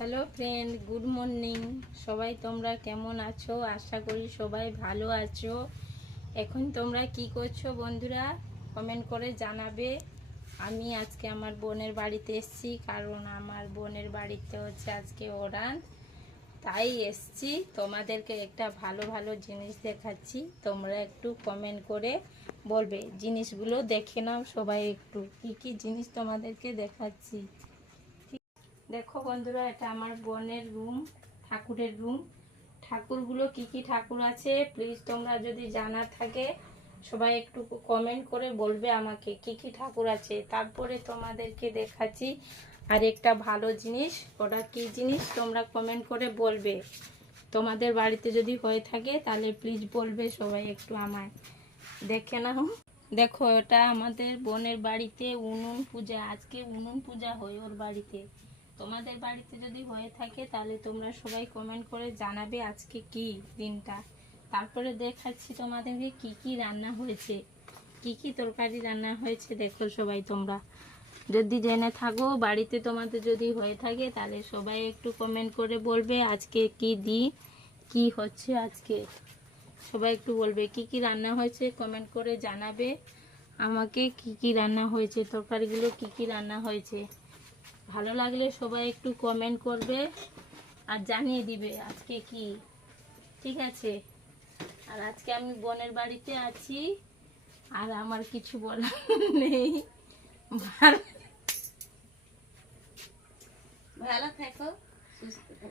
Hello friend, good morning. সবাই তোমরা কেমন আছো? আশা করি সবাই ভালো আছো। এখন তোমরা কি করছো বন্ধুরা? কমেন্ট করে জানাবে। আমি আজকে আমার বোনের বাড়িতে এসেছি, কারণ আমার বোনের বাড়িতে হচ্ছে আজকে ওরান, তাই এসছি। তোমাদেরকে একটা ভালো ভালো জিনিস দেখাচ্ছি, তোমরা একটু কমেন্ট করে বলবে। জিনিসগুলো দেখে নাও সবাই একটু। কি কি জিনিস তোমাদেরকে দেখাচ্ছি দেখো বন্ধুরা। এটা আমার বোনের রুম, ঠাকুরের রুম। ঠাকুরগুলো কি কি ঠাকুর আছে প্লিজ তোমরা যদি জানা থাকে সবাই একটু কমেন্ট করে বলবে আমাকে কি কি ঠাকুর আছে। তারপরে তোমাদেরকে দেখাচ্ছি আর একটা ভালো জিনিস। ওটা কি জিনিস তোমরা কমেন্ট করে বলবে। তোমাদের বাড়িতে যদি হয়ে থাকে তাহলে প্লিজ বলবে সবাই একটু আমায়। দেখে নাও। দেখো, এটা আমাদের বোনের বাড়িতে উনুন পূজা। আজকে উনুন পূজা হয় ওর বাড়িতে। তোমাদের বাড়িতে যদি হয়ে থাকে তাহলে তোমরা সবাই কমেন্ট করে জানাবে আজকে কি দিনটা। তারপরে দেখাচ্ছি তোমাদেরকে কি কি রান্না হয়েছে, কি কি তরকারি রান্না হয়েছে। দেখো সবাই তোমরা যদি জেনে থাকো, বাড়িতে তোমাদের যদি হয়ে থাকে তাহলে সবাই একটু কমেন্ট করে বলবে আজকে কি দিন, কি হচ্ছে আজকে। সবাই একটু বলবে কি কি রান্না হয়েছে, কমেন্ট করে জানাবে আমাকে কি কি রান্না হয়েছে, তরকারিগুলো কি কি রান্না হয়েছে। ভালো লাগলে সবাই একটু কমেন্ট করবে আর জানিয়ে দিবে আজকে কি। ঠিক আছে? আর আজকে আমি বোনের বাড়িতে আছি, আর আমার কিছু বলার নেই। ভালো ভালো থাকো, সুস্থ থাকো।